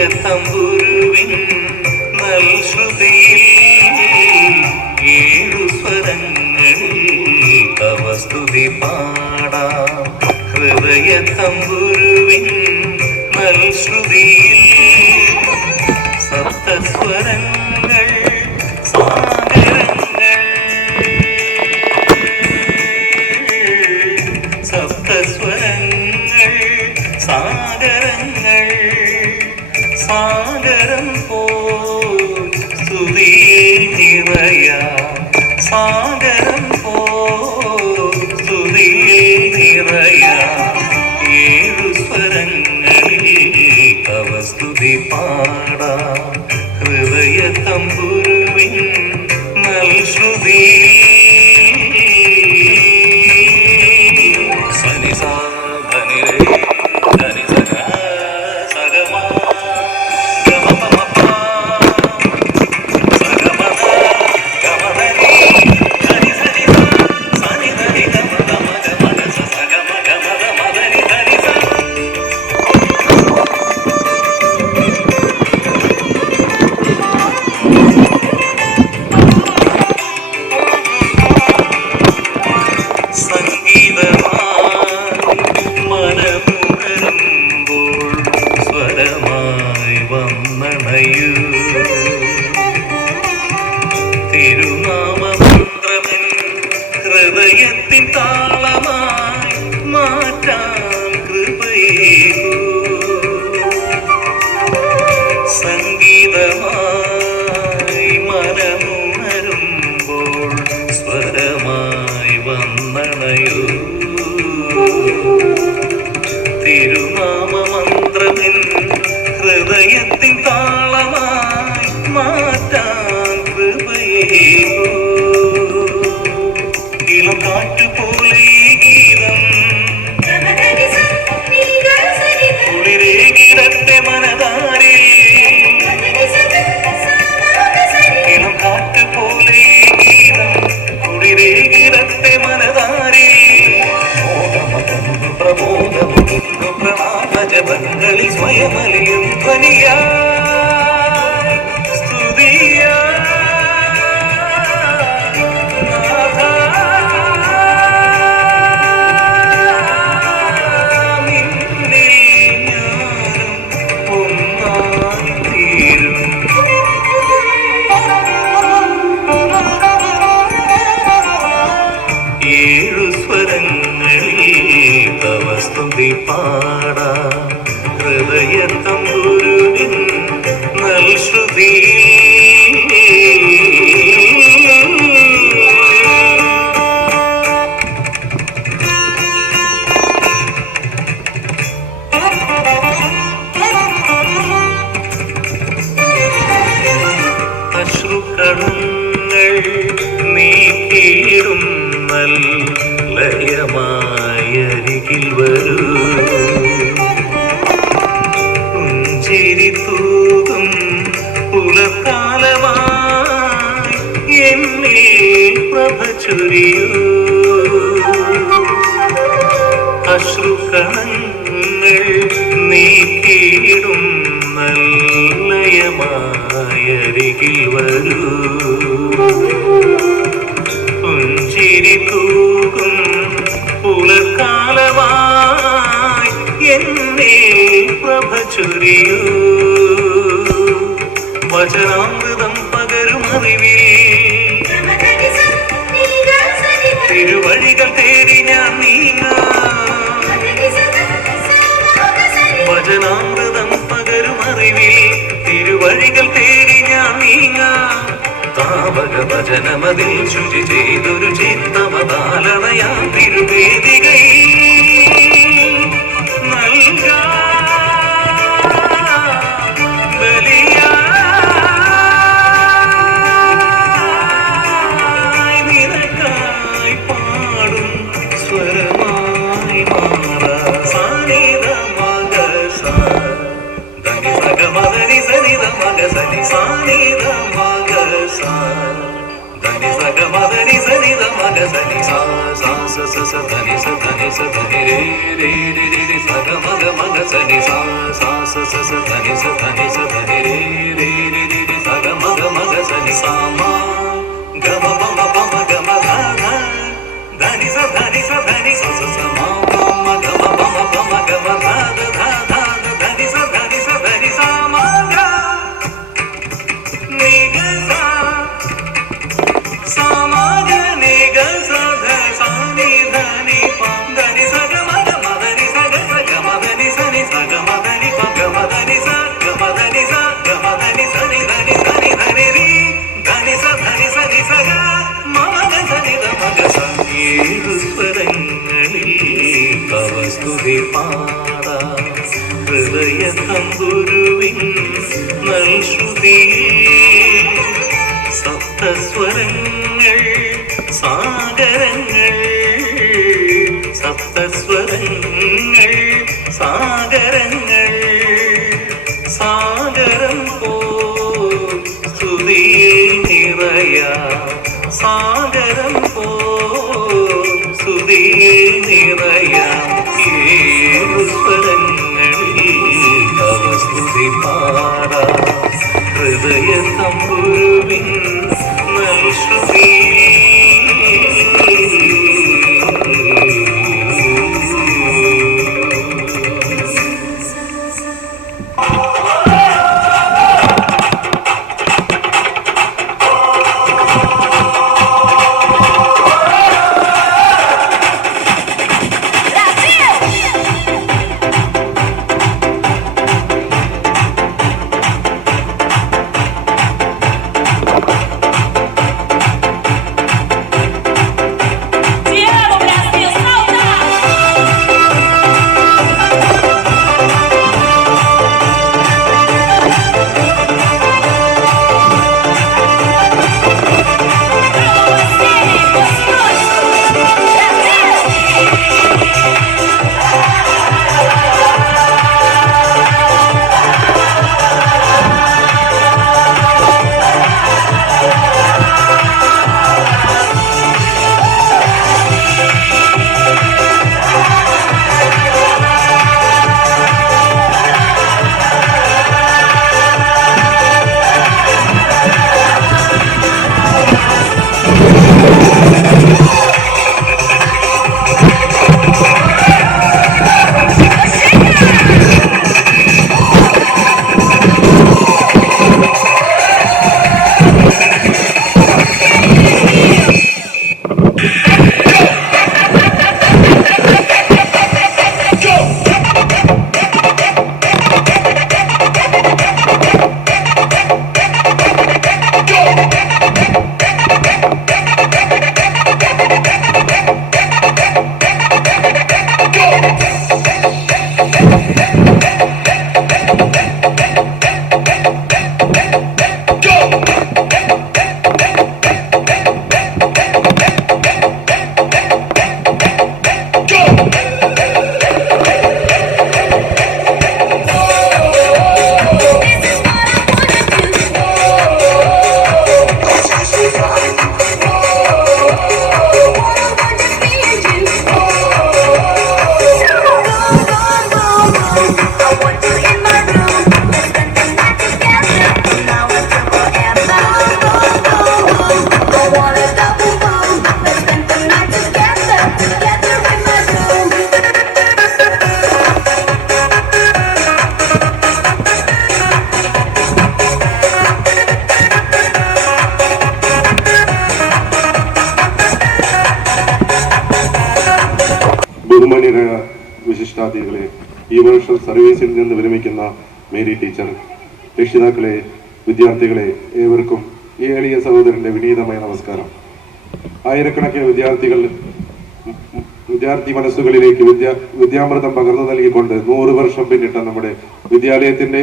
തമ്പുരുവിൻ നൽശ്രുതിയിൽ ഏഴു സ്വരങ്ങളിൽ തവ സ്തുതി പാടാം. ഹൃദയ തമ്പുരുവിൻ നൽശ്രുതിയിൽ സപ്തസ്വരങ്ങൾ സാഗരങ്ങൾ സപ്തസ്വരങ്ങൾ സാഗരങ്ങൾ സാഗരം പോൽ സ്തുതിയിൽ നിറയാം. സാഗരം പോൽ സ്തുതിയിൽ നിറയാം. ഏഴു സ്വരങ്ങളിൽ തവ സ്തുതി പാടാം. ഹൃദയ തമ്പുരുവിൻ നൽശ്രുതി. തിരുനാമമന്ത്രമൻ ഹൃദയത്തിൻ താളമായി മാറ്റാൻ കൃപയേകൂ. സംഗീതമായി മനമുണരുമ്പോൾ സ്വരമായി വന്നണയൂ. തിരുനാമമന്ത്രമൻ ഹൃദയത്തിൻ താളമായി മാറ്റാൻ കൃപയേകൂ. ഇളം കാറ്റുപോലെ ഗീതം കുളിരേകിടട്ടെ മനതാരേ. ഇളം കാറ്റുപോലെ ഗീതം കുളിരേകിടട്ടെ മനതാരേ. മോഹമകന്നു പ്രബോധമുന്നു പ്രണാമ ജപങ്ങളിൽ സ്വയമലിയും ധ്വനിയാ സ്തുതിയാ. ഏഴു സ്വരങ്ങളിൽ തവ സ്തുതി പാടാം. ഹൃദയ തമ്പുരുവിൻ നൽശ്രുതി. അശ്രുകണങ്ങൾ നീക്കിയിടും ലയമായരികിൽ വരൂ. പുഞ്ചിരി തൂകും പുലർക്കാലമായി എന്നെ പ്രഭ ചൊരിയൂ. അശ്രുകണങ്ങൾ നീക്കിയിടും ലയമായരികിൽ വരൂ. പുഞ്ചിരി തൂകും പുലർക്കാലമായി എന്നെ പ്രഭ ചൊരിയൂ. വചനാമൃതം പകരും അറിവിൽ തിരുവഴികൾ തേടി ഞാൻ നീങ്ങാം. വചനാമൃതം പകരും അറിവിൽ തിരുവഴികൾ തേടി ഞാൻ നീങ്ങാം. താപക ഭജനമതിൽ ശുചി ചെയ്തൊരു ചിത്തമതാലണയാ തിരുവേദികയിൽ നൽകാ ബലിയായി നിനക്കായി പാടും സ്വരമായി മാറാ. സാനിധ മഗ സാ ധനി സഗ മദനി സനിധ മഗ സനി സാനിധ മഗ സാ ധനി സഗ മദനി സനിധ മഗ സനി സാ സ സ ധനി സ ധനി sa da ni re re re re re sa ga ma ga sa ni sa sa sa da ni sa da ni sa da ni re re re re re sa ga ma ga sa ni sa ma ga ma ga ma da da ni sa da ni sa da ni sa sa sa ma ma ga ma ga ma da da da ni sa da ni sa da ni sa ma ga ni ga sa sa ma ga ni ga sa da sa ni da ni pa da ni sa ga ma da ni sa ga ma da ni sa ni sa ga ma da ni pa ga ma da ni sa ga ma da ni sa ga ma da ni sa ni da ni sa ni da ni ri da ni sa ni sa ga ma ga sa ni da ma ga sa ഏഴു സ്വരങ്ങളിൽ തവ സ്തുതി പാടാ ഹൃദയ തമ്പുരുവിൻ നൽശ്രുതിയിൽ സപ്തസ്വരങ്ങൾ സാഗരങ്ങൾ സപ്തസ്വരങ്ങൾ സാഗരങ്ങൾ സാഗരം പോ സ്തുതിയിൽ നിറയാ സാഗരം പോ സ്തുതിയിൽ നിറയാം ഏഴു സ്വരങ്ങളിൽ തവ സ്തുതി പാടാ ഹൃദയ തമ്പുരുവിൻ നൽശ്രുതി ബഹുമാന്യരായ വിശിഷ്ടാതിഥികളെ, ഈ വർഷം സർവീസിൽ നിന്ന് വിരമിക്കുന്ന മേരി ടീച്ചർ, രക്ഷിതാക്കളെ, വിദ്യാർത്ഥികളെ, ഏവർക്കും ഈ എളിയ സഹോദരന്റെ വിനീതമായ നമസ്കാരം. ആയിരക്കണക്കിന് വിദ്യാർത്ഥി മനസ്സുകളിലേക്ക് വിദ്യാമൃതം പകർന്നു നൽകിക്കൊണ്ട് 100 വർഷം പിന്നിട്ട നമ്മുടെ വിദ്യാലയത്തിന്റെ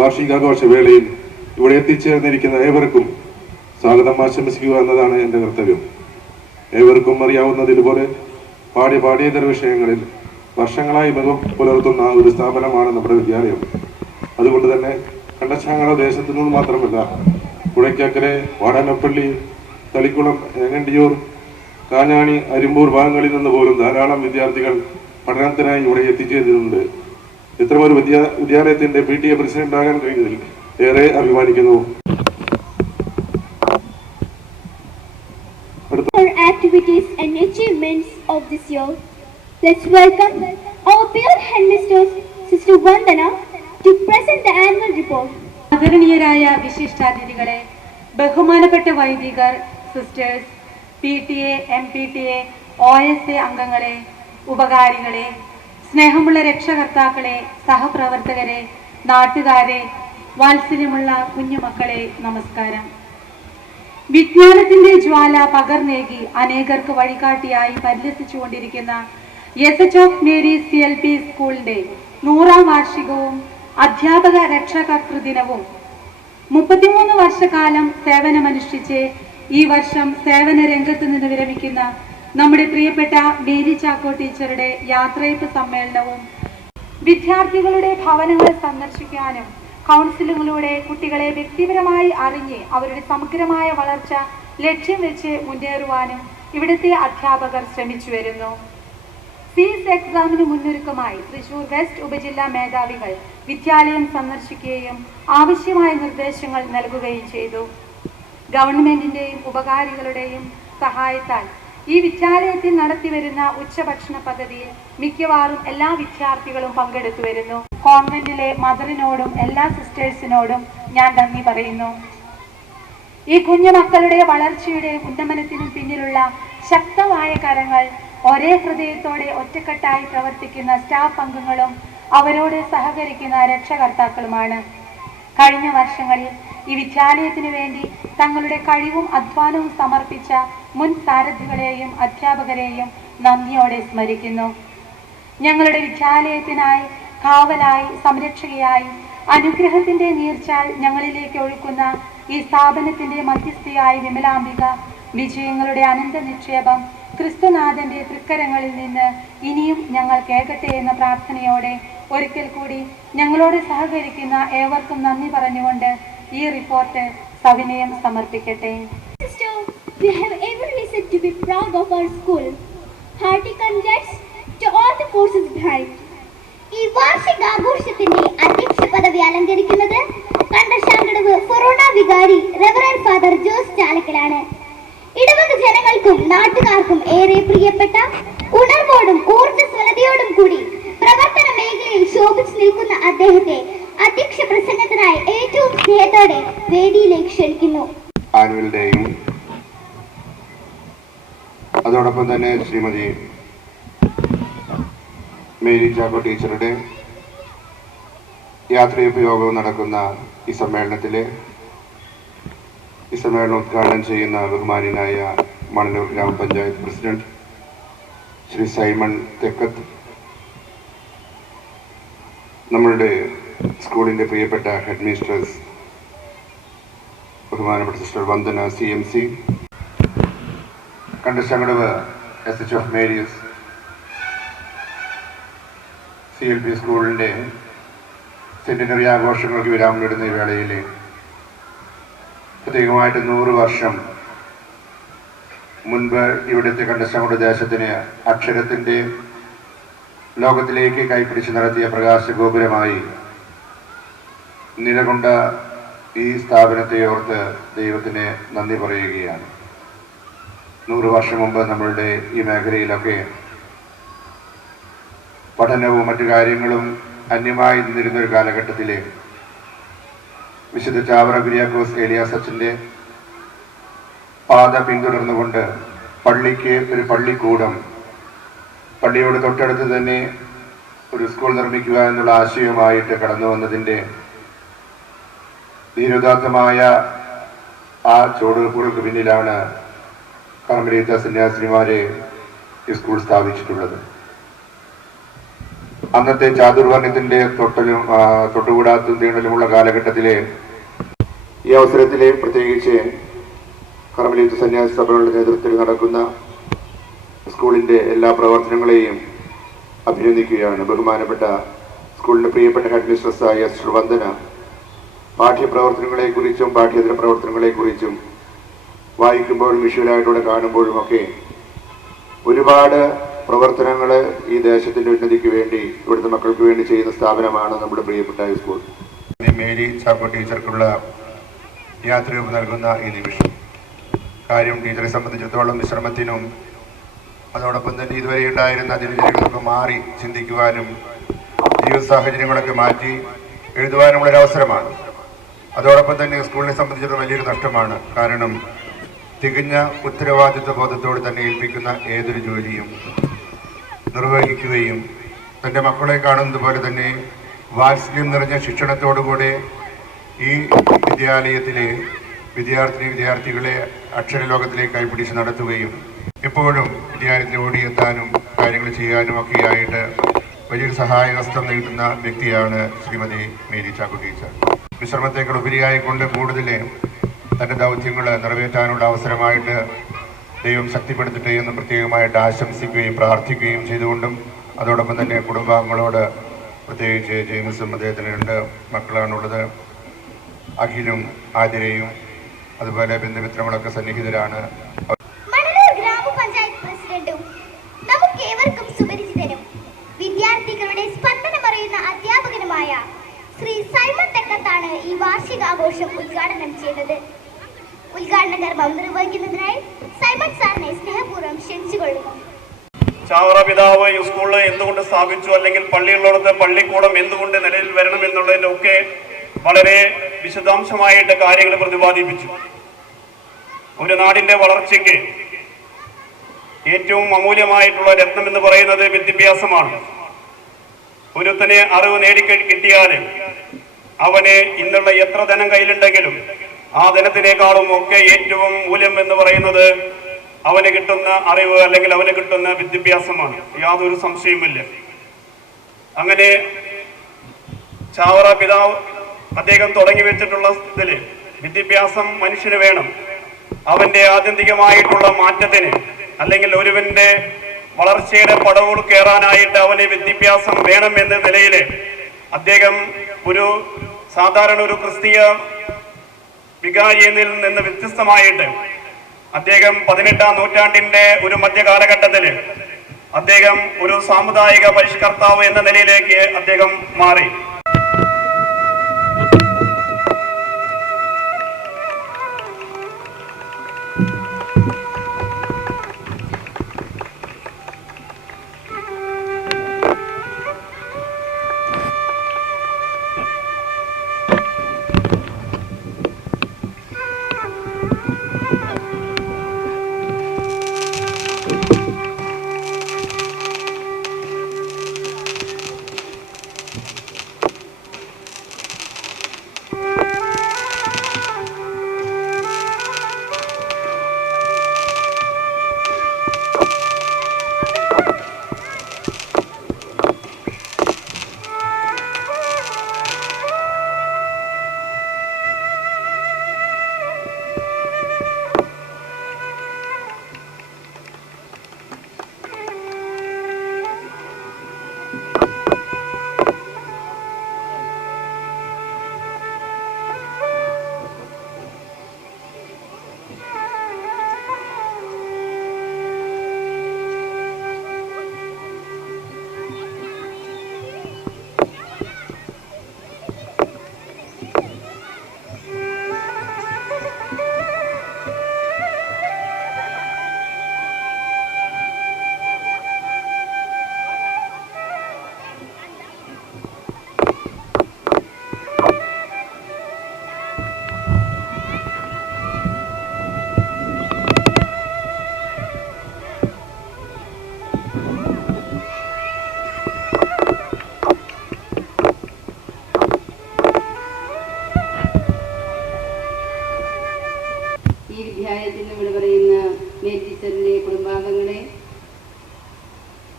വാർഷികാഘോഷ വേളയിൽ ഇവിടെ എത്തിച്ചേർന്നിരിക്കുന്ന ഏവർക്കും സ്വാഗതം ആശംസിക്കുക എന്നതാണ് എൻ്റെ കർത്തവ്യം. ഏവർക്കും അറിയാവുന്നതുപോലെ പാഠ്യേതര വിഷയങ്ങളിൽ വർഷങ്ങളായി മികവ് പുലർത്തുന്ന ഒരു സ്ഥാപനമാണ് നമ്മുടെ വിദ്യാലയം. അതുകൊണ്ട് തന്നെ കണ്ടച്ചാങ്ങര ദേശത്തു നിന്ന് മാത്രമല്ല, പുഴയ്ക്കക്കരെ, വാടാനപ്പള്ളി, തളിക്കുളം, ഏങ്ങണ്ടിയൂർ കാഞ്ഞാണി, അരിമ്പൂർ ഭാഗങ്ങളിൽ നിന്ന് പോലും ധാരാളം വിദ്യാർത്ഥികൾ പഠനത്തിനായി ഇവിടെ എത്തിച്ചേരുന്നുണ്ട്. ഇത്തരമൊരു വിദ്യാലയത്തിന്റെ PTA പ്രസിഡന്റ് ആകാൻ കഴിഞ്ഞതിൽ ഏറെ അഭിമാനിക്കുന്നു. Activities and achievements of this year. Let's welcome our peer headmisters, Sister Vandana, to present the annual report. ആദരണീയരായ വിശിഷ്ടാതിഥികളെ, ബഹുമാനപ്പെട്ട വൈദികർ, സിസ്റ്റേഴ്സ്, PTA, MPTA, OSA അംഗങ്ങളെ, ഉപകാരികളെ, സ്നേഹമുള്ള രക്ഷകർത്താക്കളെ, സഹപ്രവർത്തകരെ, നാട്ടുകാരെ, വാത്സല്യമുള്ള കുഞ്ഞുമക്കളെ, നമസ്കാരം. വിജ്ഞാനത്തിന്റെ ജ്വാല പകർന്നേകി അനേകർക്ക് വഴികാട്ടിയായി പരിലസിച്ചുകൊണ്ടിരിക്കുന്ന SHO മേരീസ് CLP സ്കൂളിന്റെ 100ാം വാർഷികവും അധ്യാപക രക്ഷകർതൃദിനവും 33 വർഷക്കാലം സേവനമനുഷ്ഠിച്ച് ഈ വർഷം സേവന രംഗത്ത് നിന്ന് വിരമിക്കുന്ന നമ്മുടെ പ്രിയപ്പെട്ട മേരി ചാക്കോ ടീച്ചറുടെ യാത്രയപ്പ് സമ്മേളനവും വിദ്യാർത്ഥികളുടെ ഭവനങ്ങൾ സന്ദർശിക്കാനും കൗൺസിലിങ്ങിലൂടെ കുട്ടികളെ വ്യക്തിപരമായി അറിഞ്ഞ് അവരുടെ സമഗ്രമായ വളർച്ച ലക്ഷ്യം വെച്ച് മുന്നേറുവാനും ഇവിടുത്തെ അധ്യാപകർ ശ്രമിച്ചു വരുന്നു. സീസ് എക്സാമിന് മുന്നൊരുക്കമായി തൃശൂർ വെസ്റ്റ് ഉപജില്ലാ മേധാവികൾ വിദ്യാലയം സന്ദർശിക്കുകയും ആവശ്യമായ നിർദ്ദേശങ്ങൾ നൽകുകയും ചെയ്തു. ഗവൺമെന്റിന്റെയും ഉപകാരികളുടെയും സഹായത്താൽ ഈ വിദ്യാലയത്തിൽ നടത്തിവരുന്ന ഉച്ചഭക്ഷണ പദ്ധതിയിൽ മിക്കവാറും എല്ലാ വിദ്യാർത്ഥികളും പങ്കെടുത്തു വരുന്നു. കോൺവെന്റിലെ മദറിനോടും എല്ലാ സിസ്റ്റേഴ്സിനോടും ഞാൻ നന്ദി പറയുന്നു. ഈ കുഞ്ഞു മക്കളുടെ വളർച്ചയുടെയും ഉന്നമനത്തിനും പിന്നിലുള്ള ശക്തമായ കരങ്ങൾ ഒരേ ഹൃദയത്തോടെ ഒറ്റക്കെട്ടായി പ്രവർത്തിക്കുന്ന സ്റ്റാഫ് അംഗങ്ങളും അവരോട് സഹകരിക്കുന്ന രക്ഷകർത്താക്കളുമാണ്. കഴിഞ്ഞ വർഷങ്ങളിൽ ഈ വിദ്യാലയത്തിനു വേണ്ടി തങ്ങളുടെ കഴിവും അധ്വാനവും സമർപ്പിച്ച മുൻ സാരഥികളെയും അധ്യാപകരെയും നന്ദിയോടെ സ്മരിക്കുന്നു. ഞങ്ങളുടെ വിദ്യാലയത്തിനായി കാവലായി, സംരക്ഷകയായി, അനുഗ്രഹത്തിന്റെ നീർച്ചാൽ ഞങ്ങളിലേക്ക് ഒഴുക്കുന്ന ഈ സ്ഥാപനത്തിന്റെ മധ്യസ്ഥയായി വിമലാംബിക വിജയങ്ങളുടെ അനന്ത നിക്ഷേപം ക്രിസ്തുനാഥന്റെ തൃക്കരങ്ങളിൽ നിന്ന് ഇനിയും ഞങ്ങൾ കേൾക്കട്ടെ എന്ന പ്രാർത്ഥനയോടെ ഒരിക്കൽ കൂടി ഞങ്ങളോട് സഹകരിക്കുന്ന ഏവർക്കും നന്ദി പറഞ്ഞുകൊണ്ട് ഈ report സവിനയം സമർപ്പിക്കട്ടെ. Sister, we have every reason to be proud of our school. Hearty congrats to all the forces behind. ഈ വാർഷികാഘോഷത്തിന്റെ അധ്യക്ഷ പദവി അലങ്കരിക്കുന്നത് കണ്ടശാങ്കടവ് ഫൊറോണ വികാരി റെവറൻഡ് ഫാദർ ജോസ് ചാലക്കലാണ്. ഇടവക ജനങ്ങൾക്കും നാട്ടുകാർക്കും ഏറെ പ്രിയപ്പെട്ട ഉണർവോടും ഊർജ്ജസ്വലതയോടും കൂടി പ്രവർത്തന മേഖലയിൽ ശോഭിച്ചു നിൽക്കുന്ന അദ്ദേഹത്തെ അധ്യക്ഷ പ്രസംഗത്തിനായി ഏറ്റവും സ്നേഹത്തോടെ വേദിയിലേക്ക് ക്ഷണിക്കുന്നു. ആനുവൽ ഡേയും അതോടൊപ്പം തന്നെ ശ്രീമതി മേരി ചാക്കോ ടീച്ചറുടെ യാത്രയപ്പ് യോഗവും നടക്കുന്ന ഈ സമ്മേളനം ഉദ്ഘാടനം ചെയ്യുന്ന ബഹുമാന്യനായ മണലൂർ ഗ്രാമപഞ്ചായത്ത് പ്രസിഡന്റ് ശ്രീ സൈമൺ തെക്കത്ത്, നമ്മളുടെ സ്കൂളിൻ്റെ പ്രിയപ്പെട്ട ഹെഡ് മിസ്ട്രസ് ബഹുമാനപ്പെട്ട sister Vandana CMC, Kandassankadavu SHO Mary's CLP സ്കൂളിൻ്റെ സെന്റിനറി ആഘോഷങ്ങൾക്ക് വിരാമമിടുന്ന ഈ വേളയിൽ പ്രത്യേകമായിട്ട് 100 വർഷം മുൻപ് ഇവിടുത്തെ കണ്ടശാങ്കടവ് ദേശത്തിന് അക്ഷരത്തിൻ്റെ ലോകത്തിലേക്ക് കൈപ്പിടിച്ച് നടത്തിയ പ്രകാശഗോപുരമായി നിലകൊണ്ട ഈ സ്ഥാപനത്തെ ഓർത്ത് ദൈവത്തിന് നന്ദി പറയുകയാണ്. 100 വർഷം മുമ്പ് നമ്മളുടെ ഈ മേഖലയിലൊക്കെ പഠനവും മറ്റു കാര്യങ്ങളും അന്യമായി നിന്നിരുന്നൊരു കാലഘട്ടത്തിൽ വിശുദ്ധ ചാവറ കുര്യാക്കോസ് ഏലിയാസ് അച്ഛൻ്റെ പാത പിന്തുടർന്നുകൊണ്ട് പള്ളിക്ക് ഒരു പള്ളിക്കൂടം, പള്ളിയോട് തൊട്ടടുത്ത് തന്നെ ഒരു സ്കൂൾ നിർമ്മിക്കുക എന്നുള്ള ആശയവുമായിട്ട് കടന്നു വന്നതിൻ്റെ ധീരോദാത്തമായ ആ ചുവടുവെപ്പുകൾക്ക് പിന്നിലാണ് കർമ്മരീത്ത സന്യാസിനിമാരെ ഈ സ്കൂൾ സ്ഥാപിച്ചിട്ടുള്ളത്. അന്നത്തെ ചാതുർവർണ്ണത്തിന്റെ തൊട്ടുകൂടാത്തും തീണ്ടലുമുള്ള കാലഘട്ടത്തിലെ ഈ അവസരത്തിലെ പ്രത്യേകിച്ച് കർമ്മരീത്ത സന്യാസി സഭകളുടെ നേതൃത്വത്തിൽ നടക്കുന്ന സ്കൂളിൻ്റെ എല്ലാ പ്രവർത്തനങ്ങളെയും അഭിനന്ദിക്കുകയാണ്. ബഹുമാനപ്പെട്ട സ്കൂളിൻ്റെ പ്രിയപ്പെട്ട ഹെഡ് മിസ്ട്രസ്സായ സിസ്റ്റർ വന്ദന പാഠ്യപ്രവർത്തനങ്ങളെക്കുറിച്ചും പാഠ്യേതര പ്രവർത്തനങ്ങളെക്കുറിച്ചും വായിക്കുമ്പോഴും വിഷ്വലായിട്ടൂടെ കാണുമ്പോഴുമൊക്കെ ഒരുപാട് പ്രവർത്തനങ്ങൾ ഈ ദേശത്തിൻ്റെ ഉന്നതിക്ക് വേണ്ടി ഇവിടുത്തെ മക്കൾക്ക് വേണ്ടി ചെയ്യുന്ന സ്ഥാപനമാണ് നമ്മുടെ പ്രിയപ്പെട്ട സ്കൂൾ. മേരി ചാക്കോ ടീച്ചർക്കുള്ള യാത്രയപ്പ് നൽകുന്ന ഈ നിമിഷം കാര്യം ടീച്ചറെ സംബന്ധിച്ചിടത്തോളം വിശ്രമത്തിനും അതോടൊപ്പം തന്നെ ഇതുവരെ ഉണ്ടായിരുന്ന ദിനചര്യകളൊക്കെ മാറി ചിന്തിക്കുവാനും ജീവിത സാഹചര്യങ്ങളൊക്കെ മാറ്റി എഴുതുവാനുമുള്ളൊരവസരമാണ്. അതോടൊപ്പം തന്നെ സ്കൂളിനെ സംബന്ധിച്ചിടത്തോളം വലിയൊരു നഷ്ടമാണ്. കാരണം തികഞ്ഞ ഉത്തരവാദിത്വ ബോധത്തോട് തന്നെ ഏൽപ്പിക്കുന്ന ഏതൊരു ജോലിയും നിർവഹിക്കുകയും തൻ്റെ മക്കളെ കാണുന്നത് പോലെ തന്നെ വാത്സല്യം നിറഞ്ഞ ശിക്ഷണത്തോടുകൂടെ ഈ വിദ്യാലയത്തിലെ വിദ്യാർത്ഥികളെ അക്ഷരലോകത്തിലേക്ക് കൈപിടിച്ച് നടത്തുകയും എപ്പോഴും വിദ്യാലയത്തിൽ ഓടിയെത്താനും കാര്യങ്ങൾ ചെയ്യാനും ഒക്കെയായിട്ട് വലിയൊരു സഹായഹസ്തം നീട്ടുന്ന വ്യക്തിയാണ് ശ്രീമതി മേരി ചാക്കോ ടീച്ചർ. വിശ്രമത്തേക്കാൾ ഉപരിയായിക്കൊണ്ട് കൂടുതൽ തൻ്റെ ദൗത്യങ്ങൾ നിറവേറ്റാനുള്ള അവസരമായിട്ട് ദൈവം ശക്തിപ്പെടുത്തട്ടെ എന്ന് പ്രത്യേകമായിട്ട് ആശംസിക്കുകയും പ്രാർത്ഥിക്കുകയും ചെയ്തുകൊണ്ടും അതോടൊപ്പം തന്നെ കുടുംബാംഗങ്ങളോട് പ്രത്യേകിച്ച് ജെയിംസും അദ്ദേഹത്തിന് 2 മക്കളാണുള്ളത്. അഖിലും ആതിരയും അതുപോലെ ബന്ധുമിത്രങ്ങളൊക്കെ സന്നിഹിതരാണ്. മണലൂർ ഗ്രാമപഞ്ചായത്ത് പ്രസിഡന്റും നമുക്കേവർക്കും സുപരിചിതനും വിദ്യാർത്ഥികളുടെ സ്പന്ദനമറിയുന്ന അധ്യാപകനുമായ ശ്രീ സൈമൺ തെക്കത്താണ് ഈ വാർഷികാഘോഷം ഉദ്ഘാടനം ചെയ്തത്. ഉദ്ഘാടന കർമ്മം നിർവഹിക്കുന്നതിനായി സൈമൺ സാറിനെ സ്നേഹപൂർവ്വം ക്ഷണിച്ചുകൊള്ളുന്നു. ചാവറ പിതാവ് ഈ സ്കൂളിൽ എന്തുകൊണ്ട് സ്ഥാപിച്ചു, അല്ലെങ്കിൽ പള്ളിയുള്ളിടത്ത് പള്ളിക്കൂടം എന്തുകൊണ്ട് നിലയിൽ വരണം എന്നുള്ളതിൻ്റെ ഒക്കെ വളരെ വിശദാംശമായിട്ട് കാര്യങ്ങൾ പ്രതിപാദിപ്പിച്ചു. ഒരു നാടിൻ്റെ വളർച്ചയ്ക്ക് ഏറ്റവും അമൂല്യമായിട്ടുള്ള രത്നം എന്ന് പറയുന്നത് വിദ്യാഭ്യാസമാണ്. ഒരുത്തനെ അറിവ് കിട്ടിയാൽ അവന് ഇന്നുള്ള എത്ര ധനം കയ്യിലുണ്ടെങ്കിലും ആ ധനത്തിനേക്കാളും ഒക്കെ ഏറ്റവും മൂല്യം എന്ന് പറയുന്നത് അവന് കിട്ടുന്ന അറിവ് അല്ലെങ്കിൽ അവന് കിട്ടുന്ന വിദ്യാഭ്യാസമാണ്. യാതൊരു സംശയവുമില്ല. അങ്ങനെ ചാവറ പിതാവ് അദ്ദേഹം തുടങ്ങി വെച്ചിട്ടുള്ള ഇതില് വിദ്യാഭ്യാസം മനുഷ്യന് വേണം. അവന്റെ ആത്യന്തികമായിട്ടുള്ള മാറ്റത്തിന് അല്ലെങ്കിൽ ഒരുവന്റെ വളർച്ചയുടെ പടവുകൾ കയറാനായിട്ട് അവന് വിദ്യാഭ്യാസം വേണം എന്ന നിലയിൽ അദ്ദേഹം ഒരു സാധാരണ ഒരു ക്രിസ്തീയ വികാരിയിൽ നിന്ന് വ്യത്യസ്തമായിട്ട് അദ്ദേഹം 18ാം നൂറ്റാണ്ടിന്റെ ഒരു മധ്യകാലഘട്ടത്തിൽ അദ്ദേഹം ഒരു സാമുദായിക പരിഷ്കർത്താവ് എന്ന നിലയിലേക്ക് അദ്ദേഹം മാറി.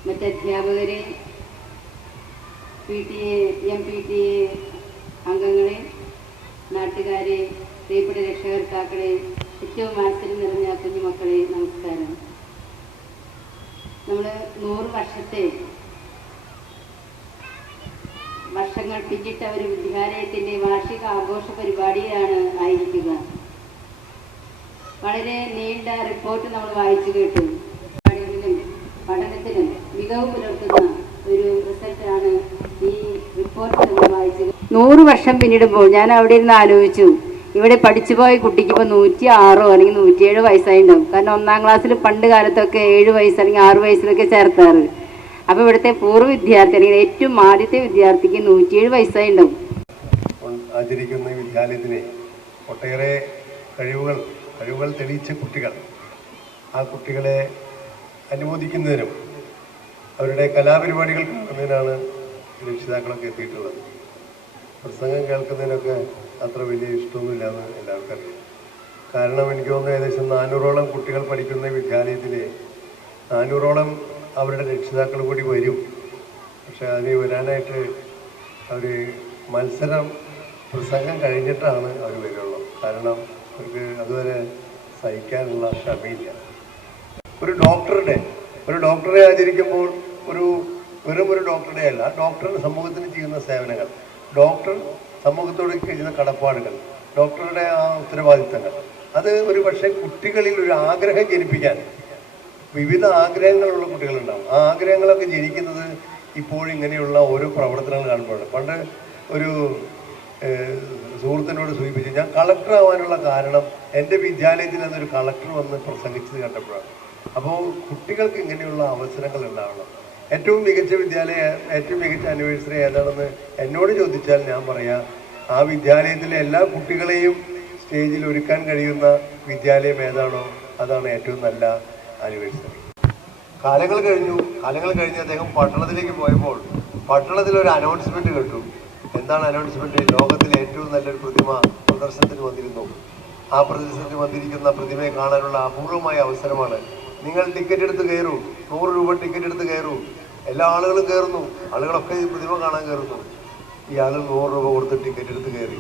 മറ്റധ്യാപകരെ, PTA, MPTA അംഗങ്ങളെ, നാട്ടുകാരെ, പ്രിയപ്പെട്ട രക്ഷകർത്താക്കളെ, ഏറ്റവും വാത്സല്യം നിറഞ്ഞ കുഞ്ഞുമക്കളെ, നമസ്കാരം. നമ്മൾ 100 വർഷങ്ങൾ പിന്നിട്ട ഒരു വിദ്യാലയത്തിൻ്റെ വാർഷിക ആഘോഷ പരിപാടിയാണ് ആയിരിക്കുക. വളരെ നീണ്ട റിപ്പോർട്ട് നമ്മൾ വായിച്ചു കേട്ടു. 100 വർഷം പിന്നിടുമ്പോൾ ഞാൻ അവിടെ ഇരുന്ന് ആലോചിച്ചു, ഇവിടെ പഠിച്ചു പോയ കുട്ടിക്ക് ഇപ്പോൾ 106 അല്ലെങ്കിൽ 107 വയസ്സായിട്ടുണ്ടാവും. കാരണം 1ാം ക്ലാസ്സിൽ പണ്ട് കാലത്തൊക്കെ 7 വയസ്സ് അല്ലെങ്കിൽ 6 വയസ്സിലൊക്കെ ചേർത്താറ്. അപ്പോൾ ഇവിടുത്തെ പൂർവ്വ വിദ്യാർത്ഥി അല്ലെങ്കിൽ ഏറ്റവും ആദ്യത്തെ വിദ്യാർത്ഥിക്ക് 107 വയസ്സായിട്ടുണ്ടാവും. ആചരിക്കുന്ന വിദ്യാലയത്തിലെ ഒട്ടേറെ കഴിവുകൾ തെളിയിച്ച കുട്ടികൾ, ആ കുട്ടികളെ അനുമോദിക്കുന്നതിനും അവരുടെ കലാപരിപാടികൾ കാണുന്നതിനാണ് രക്ഷിതാക്കളൊക്കെ എത്തിയിട്ടുള്ളത്. പ്രസംഗം കേൾക്കുന്നതിനൊക്കെ അത്ര വലിയ ഇഷ്ടമൊന്നുമില്ലാന്ന് എല്ലാവർക്കും അറിയാം. കാരണം എനിക്ക് തോന്നുന്നു ഏകദേശം 400ഓളം കുട്ടികൾ പഠിക്കുന്ന വിദ്യാലയത്തിൽ 400ഓളം അവരുടെ രക്ഷിതാക്കൾ കൂടി വരും. പക്ഷെ അതിന് വരാനായിട്ട് അവർ പ്രസംഗം കഴിഞ്ഞിട്ടാണ് അവർ വരുള്ളൂ. കാരണം അവർക്ക് അതുവരെ സഹിക്കാനുള്ള ക്ഷമയില്ല. ഒരു ഡോക്ടറെ ആചരിക്കുമ്പോൾ വെറും ഒരു ഡോക്ടറുടെ അല്ല, ഡോക്ടർ സമൂഹത്തിന് ചെയ്യുന്ന സേവനങ്ങൾ, ഡോക്ടർ സമൂഹത്തോട് ചെയ്യുന്ന കടപ്പാടുകൾ, ഡോക്ടറുടെ ആ ഉത്തരവാദിത്തങ്ങൾ, അത് ഒരു പക്ഷേ കുട്ടികളിൽ ഒരു ആഗ്രഹം ജനിപ്പിക്കാൻ വിവിധ ആഗ്രഹങ്ങളുള്ള കുട്ടികളുണ്ടാവും. ആ ആഗ്രഹങ്ങളൊക്കെ ജനിക്കുന്നത് ഇപ്പോഴിങ്ങനെയുള്ള ഓരോ പ്രവർത്തനങ്ങൾ കാണുമ്പോഴാണ്. പണ്ട് ഒരു സുഹൃത്തിനോട് സൂചിപ്പിച്ചു, ഞാൻ കളക്ടർ ആവാനുള്ള കാരണം എൻ്റെ വിദ്യാലയത്തിൽ നിന്നൊരു കളക്ടർ വന്ന് പ്രസംഗിച്ചത് കണ്ടപ്പോഴാണ്. അപ്പോൾ കുട്ടികൾക്ക് ഇങ്ങനെയുള്ള അവസരങ്ങൾ ഉണ്ടാവണം. ഏറ്റവും മികച്ച ആനിവേഴ്സറി ഏതാണെന്ന് എന്നോട് ചോദിച്ചാൽ ഞാൻ പറയാം, ആ വിദ്യാലയത്തിലെ എല്ലാ കുട്ടികളെയും സ്റ്റേജിൽ ഒരുക്കാൻ കഴിയുന്ന വിദ്യാലയം ഏതാണോ അതാണ് ഏറ്റവും നല്ല ആനിവേഴ്സറി. കാലങ്ങൾ കഴിഞ്ഞ് അദ്ദേഹം പട്ടണത്തിലേക്ക് പോയപ്പോൾ പട്ടണത്തിലൊരു അനൗൺസ്മെന്റ് കേട്ടു. എന്താണ് അനൗൺസ്മെന്റ്? ലോകത്തിലെ ഏറ്റവും നല്ലൊരു പ്രതിമ പ്രദർശനത്തിന് വന്നിരുന്നു. ആ പ്രദർശനത്തിന് വന്നിരിക്കുന്ന പ്രതിമയെ കാണാനുള്ള അപൂർവമായ അവസരമാണ്. നിങ്ങൾ ടിക്കറ്റ് എടുത്ത് കയറൂ, 100 രൂപ ടിക്കറ്റ് എടുത്ത് കയറൂ. എല്ലാ ആളുകളും കയറുന്നു, ആളുകളൊക്കെ ഈ പ്രതിമ കാണാൻ കയറുന്നു. ഈ ആൾ 100 രൂപ കൊടുത്ത് ടിക്കറ്റ് എടുത്ത് കയറി.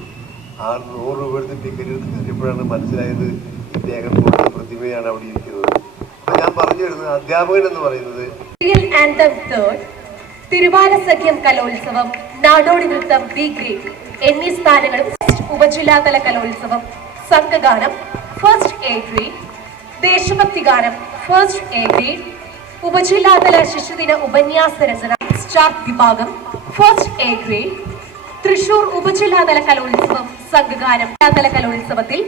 ആ 100 രൂപ എടുത്ത് ടിക്കറ്റ് എടുത്ത് കയറിയപ്പോഴാണ് മനസ്സിലായത് ഇദ്ദേഹം കൊടുത്ത പ്രതിമയാണ് അവിടെ ഇരിക്കുന്നത്. അപ്പൊ ഞാൻ പറഞ്ഞു വരുന്നത്, അധ്യാപകൻ എന്ന് പറയുന്നത് തിരുവാല സഖ്യം കലോത്സവം, നാടോടി നൃത്തം, ബി ഗ്രേഡ് എന്നീ സ്ഥാനങ്ങളും, ഉപജില്ലാതല കലോത്സവം, സംഘഗാനം ഫസ്റ്റ് എ ഗ്രേഡ്, ദേശഭക്തി ഗാനം ഫസ്റ്റ് എ ഗ്രേഡ്, ഉപജില്ലാതല ശിശുദിന ഉപന്യാസ രചന സ്റ്റാഫ് വിഭാഗം ഫസ്റ്റ് എ ഗ്രേഡ്, തൃശൂർ ഉപജില്ലാതല കലോത്സവം സംഘഗാനം തല കലോത്സവത്തിൽ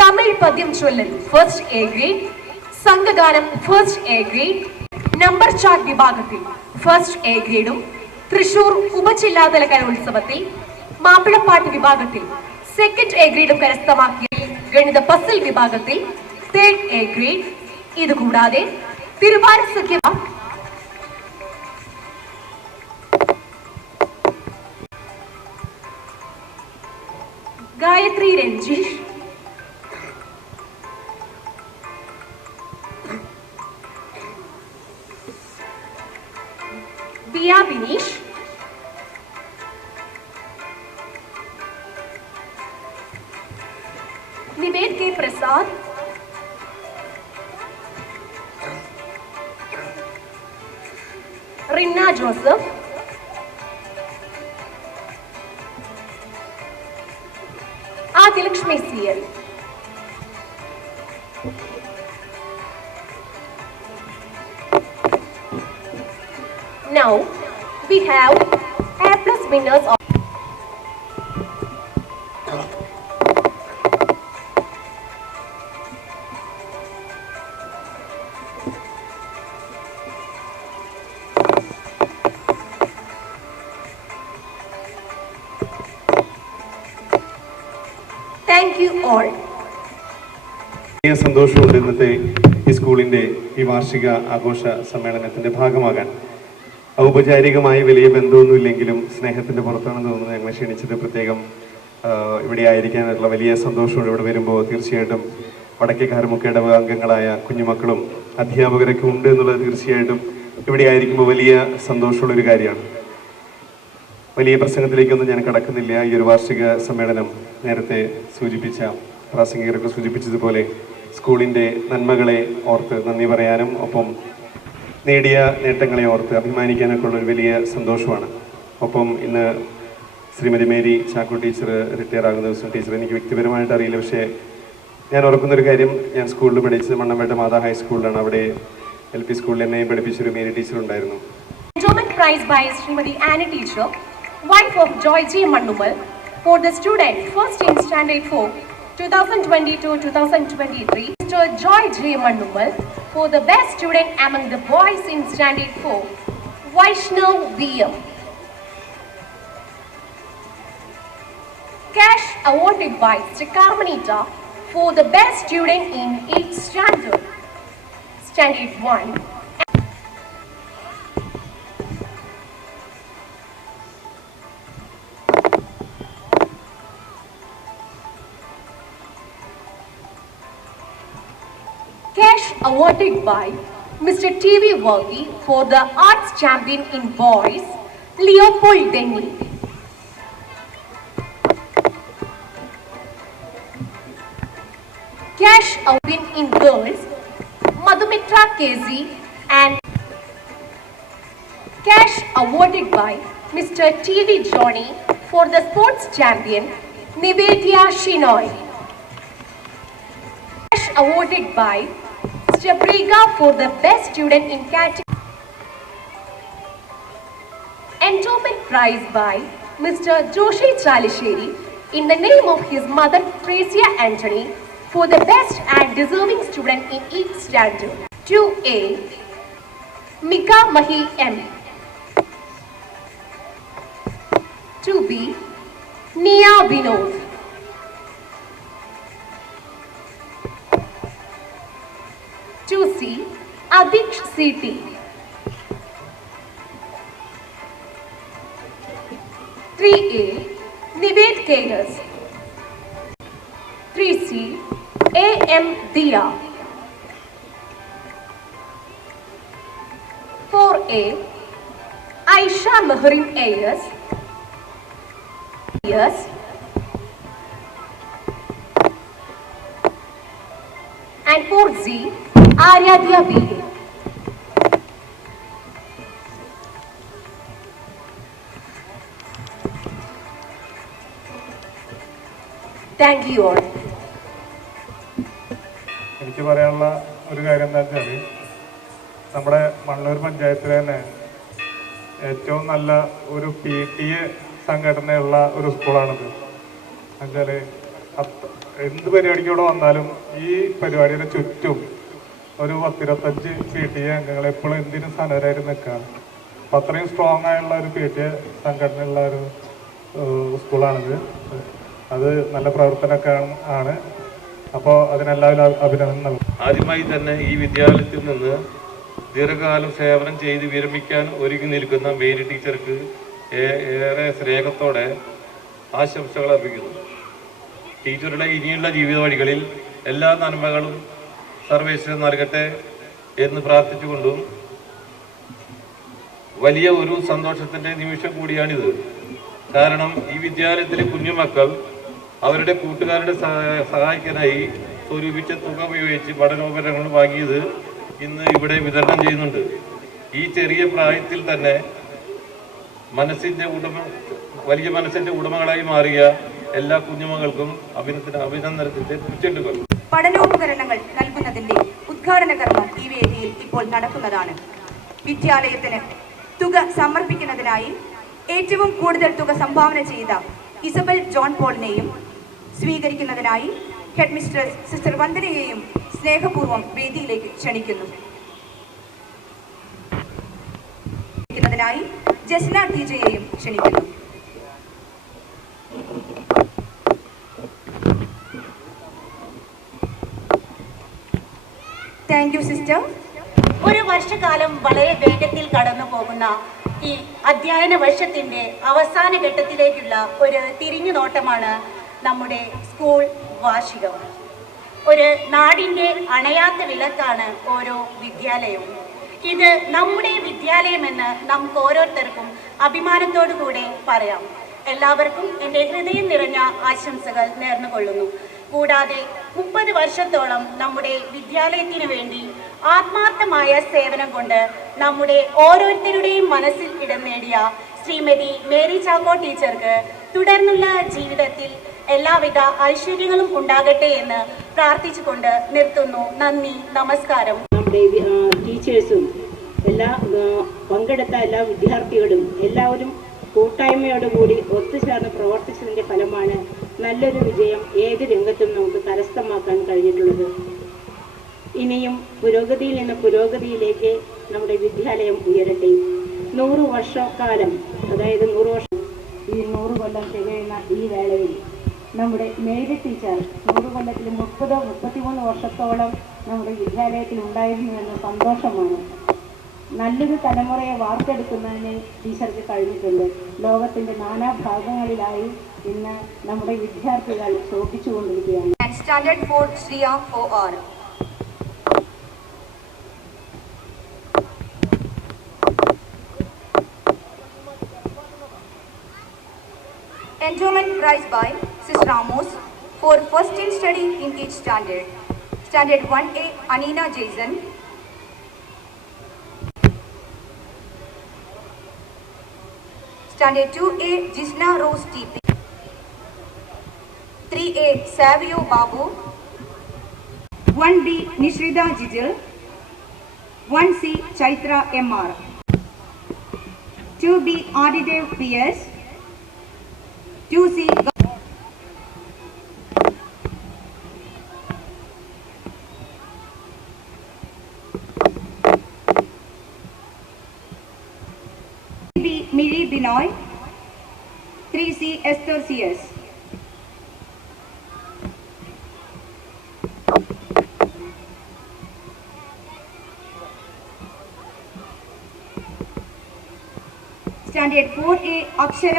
തമിഴ് പദ്യം ചൊല്ലൽ ഫസ്റ്റ് എ ഗ്രേഡ്, സംഘഗാനം first A grade, number chart വിഭാഗത്തിൽ ഫസ്റ്റ് എ ഗ്രേഡും, തൃശൂർ ഉപജില്ലാതല കലോത്സവത്തിൽ മാപ്പിളപ്പാട്ട് വിഭാഗത്തിൽ സെക്കൻഡ് എ ഗ്രേഡും കരസ്ഥമാക്കിയ ഗണിത പസിൽ വിഭാഗത്തിൽ തേർഡ് എ ഗ്രേഡ്. ഇതുകൂടാതെ തിരുവാല സഖ്യം Gayathri Ranjeesh, Bia Binish, Nived K. Prasad, Rinna Joseph, Adilakshmi CL. Now we have A+ winners of Thank you all. സന്തോഷമുണ്ട് ഇന്നത്തെ ഈ സ്കൂളിന്റെ ഈ വാർഷിക ആഘോഷ സമ്മേളനത്തിന്റെ ഭാഗമാകാൻ. ഔപചാരികമായി വലിയ ബന്ധമൊന്നുമില്ലെങ്കിലും സ്നേഹത്തിന്റെ പുറത്താണെന്ന് തോന്നുന്നു ഞങ്ങളെ ക്ഷണിച്ചത്. പ്രത്യേകം ഇവിടെ ആയിരിക്കാനുള്ള വലിയ സന്തോഷമുണ്ട്. ഇവിടെ വരുമ്പോൾ തീർച്ചയായിട്ടും വടക്കേക്കാരമുക്ക് ഇടവക അംഗങ്ങളായ കുഞ്ഞുമക്കളും അധ്യാപകരൊക്കെ ഉണ്ട് എന്നുള്ളത് തീർച്ചയായിട്ടും ഇവിടെ ആയിരിക്കുമ്പോൾ വലിയ സന്തോഷമുള്ളൊരു കാര്യമാണ്. വലിയ പ്രസംഗത്തിലേക്കൊന്നും ഞാൻ കടക്കുന്നില്ല. ഈ ഒരു വാർഷിക സമ്മേളനം നേരത്തെ സൂചിപ്പിച്ച പ്രാസംഗികരൊക്കെ സൂചിപ്പിച്ചതുപോലെ സ്കൂളിൻ്റെ നന്മകളെ ഓർത്ത് നന്ദി പറയാനും ഒപ്പം നേടിയ നേട്ടങ്ങളെ ഓർത്ത് അഭിമാനിക്കാനൊക്കെ ഉള്ളൊരു വലിയ സന്തോഷമാണ്. ഒപ്പം ഇന്ന് Shrimati Mary Chacko teacher retire ആകുന്ന ദിവസം ടീച്ചർ എനിക്ക് വ്യക്തിപരമായിട്ട് അറിയില്ല, പക്ഷേ ഞാൻ ഓർക്കുന്നൊരു കാര്യം, ഞാൻ സ്കൂളിൽ പഠിച്ചത് മണ്ണമ്പേട്ട മാതാ ഹൈസ്കൂളിലാണ്. അവിടെ LP സ്കൂളിൽ എന്നെയും പഠിപ്പിച്ചൊരു മേരി ടീച്ചർ ഉണ്ടായിരുന്നു. Endowment prize by Srimati Anna teacher, wife of Joy J. Mannumal, for the student first in Standard 4, 2022-2023, Mr. Joy J. Mannumal, for the best student among the boys in Standard 4, Vaishnav V.M. Cash awarded by Mr. Carmenita for the best student in 8th standard, Standard 1. Cash awarded by Mr. T.V. Varghese for the arts champion in boys, Leopold Denny. Cash awarded in girls, Madhumitra KZ, and cash awarded by Mr. T.V. Johnny for the sports champion, Nivedya Shinoy. Cash awarded by Mr. Priga for the best student in category. Endowment prize by Mr. Joshi Chalisheri in the name of his mother Theresia Anthony for the best and deserving student in each standard. 2A, Mika Mahi M. 2B, Nia Vinod. 2C, Adiksh CT. 3A, Nived Kailas. 3C, A.M. Dia. 4A, Aisha Mahrim Ayers. Yes. And 4Z, Aryadya B. Thank you all. എനിക്ക് പറയാനുള്ള ഒരു കാര്യം എന്താ വെച്ചാൽ നമ്മുടെ മണ്ണൂർ പഞ്ചായത്തിലെ തന്നെ ഏറ്റവും നല്ല ഒരു PTA സംഘടനയുള്ള ഒരു സ്കൂളാണിത്. എന്നുവെച്ചാൽ എന്ത് പരിപാടിക്ക് ഇവിടെ വന്നാലും ഈ പരിപാടിയുടെ ചുറ്റും ഒരു 10-25 PTA അംഗങ്ങൾ എപ്പോഴും എന്തിനും സന്നദ്ധരായിട്ട് നിൽക്കുകയാണ്. അപ്പം അത്രയും സ്ട്രോങ് ആയുള്ള ഒരു PTA സംഘടനയുള്ള ഒരു സ്കൂളാണിത്. അത് നല്ല പ്രവർത്തനമൊക്കെ ആണ്. അപ്പോൾ അതിനെല്ലാവരും അഭിനന്ദനം നൽകും. ആദ്യമായി തന്നെ ഈ വിദ്യാലയത്തിൽ നിന്ന് ദീർഘകാലം സേവനം ചെയ്ത് വിരമിക്കാൻ ഒരുങ്ങി നിൽക്കുന്ന മേരി ടീച്ചർക്ക് ഏറെ സ്നേഹത്തോടെ ആശംസകൾ അർപ്പിക്കുന്നു. ടീച്ചറുടെ ഇനിയുള്ള ജീവിത വഴികളിൽ എല്ലാ നന്മകളും സർവേശ്വരൻ നൽകട്ടെ എന്ന് പ്രാർത്ഥിച്ചുകൊണ്ടും വലിയ ഒരു സന്തോഷത്തിൻ്റെ നിമിഷം കൂടിയാണിത്. കാരണം ഈ വിദ്യാലയത്തിലെ കുഞ്ഞുമക്കൾ അവരുടെ കൂട്ടുകാരുടെ സഹായിക്കാനായി സ്വരൂപിച്ച തുക ഉപയോഗിച്ച് പഠനോപകരണങ്ങൾ വാങ്ങിയത് ഇന്ന് ഇവിടെ വിതരണം ചെയ്യുന്നുണ്ട്. ഈ ചെറിയ പ്രായത്തിൽ തന്നെ വലിയ മനസ്സിന്റെ ഉടമകളായി മാറിയ എല്ലാ കുഞ്ഞുമക്കൾക്കും അഭിനന്ദനത്തിന്റെ ചെണ്ടുകൾ. പഠനോപകരണങ്ങൾ നൽകുന്നതിന്റെ ഉദ്ഘാടന കർമ്മം ഈ വേദിയിൽ ഇപ്പോൾ നടക്കുന്നതാണ്. വിദ്യാലയത്തിന് തുക സമർപ്പിക്കുന്നതിനായി ഏറ്റവും കൂടുതൽ തുക സംഭാവന ചെയ്ത ഇസബൽ ജോൺ പോളിനെയും സ്വീകരിക്കുന്നതിനായി ഹെഡ് മിസ്ട്രസ് സിസ്റ്റർ വന്ദനയെയും സ്നേഹപൂർവ്വം വേദിയിലേക്ക് ക്ഷണിക്കുന്നു. ജസ്ന ടീച്ചറെയും ക്ഷണിക്കുന്നു. Thank you sister. ഒരു വർഷക്കാലം വളരെ വേഗത്തിൽ കടന്നു പോകുന്ന ഈ അധ്യയന വർഷത്തിൻ്റെ അവസാന ഘട്ടത്തിലേക്കുള്ള ഒരു തിരിഞ്ഞു നോട്ടമാണ് നമ്മുടെ സ്കൂൾ വാർഷികം. ഒരു നാടിൻ്റെ അണയാത്ത വിളക്കാണ് ഓരോ വിദ്യാലയവും. ഇത് നമ്മുടെ വിദ്യാലയമെന്ന് നമുക്ക് ഓരോരുത്തർക്കും അഭിമാനത്തോടു കൂടെ പറയാം. എല്ലാവർക്കും എൻ്റെ ഹൃദയം നിറഞ്ഞ ആശംസകൾ നേർന്നുകൊള്ളുന്നു. കൂടാതെ 30 വർഷത്തോളം നമ്മുടെ വിദ്യാലയത്തിനു വേണ്ടി ആത്മാർത്ഥമായ സേവനം കൊണ്ട് നമ്മുടെ ഓരോരുത്തരുടെയും മനസ്സിൽ ഇടം നേടിയ ശ്രീമതി മേരി ചാക്കോ ടീച്ചർക്ക് തുടർന്നുള്ള ജീവിതത്തിൽ എല്ലാവിധ ഐശ്വര്യങ്ങളും ഉണ്ടാകട്ടെ എന്ന് പ്രാർത്ഥിച്ചുകൊണ്ട് നിർത്തുന്നു. നന്ദി, നമസ്കാരം. നമ്മുടെ ടീച്ചേഴ്സും പങ്കെടുത്ത എല്ലാ വിദ്യാർത്ഥികളും എല്ലാവരും കൂട്ടായ്മയോടുകൂടി ഒത്തുചേർന്ന് പ്രവർത്തിച്ചതിൻ്റെ ഫലമാണ് നല്ലൊരു വിജയം ഏത് രംഗത്തും നമുക്ക് കരസ്ഥമാക്കാൻ കഴിഞ്ഞിട്ടുള്ളത്. ഇനിയും പുരോഗതിയിൽ നിന്ന് പുരോഗതിയിലേക്ക് നമ്മുടെ വിദ്യാലയം ഉയരട്ടെ. 100 വർഷക്കാലം, അതായത് 100 വർഷം, ഈ 100 കൊല്ലം തികയുന്ന ഈ വേളയിൽ നമ്മുടെ മേരി ടീച്ചർ 100 കൊല്ലത്തിൽ 33 വർഷത്തോളം നമ്മുടെ വിദ്യാലയത്തിൽ ഉണ്ടായിരുന്നു എന്ന സന്തോഷമാണ്. നല്ലൊരു തലമുറയെ വാർത്തെടുക്കുന്നതിന് ടീച്ചർക്ക് കഴിഞ്ഞിട്ടുണ്ട്. ലോകത്തിൻ്റെ നാനാഭാഗങ്ങളിലായി ഇന്ന് നമ്മുടെ വിദ്യാർത്ഥികൾ ശോഭിച്ചുകൊണ്ടിരിക്കുകയാണ്. Standard 4 Sreeya OR. Endowment prize by Sis Ramos for first in study in each standard. Standard 1A Anina Jason. Standard 2A Jisna Rose TP. 3A Savio Babu. 1B Nishrida Jijil. 1C Chaitra MR. 2B Adidev PS. 2C B Miri Binoy. 3C Esther CS. Standard 4A Akshara.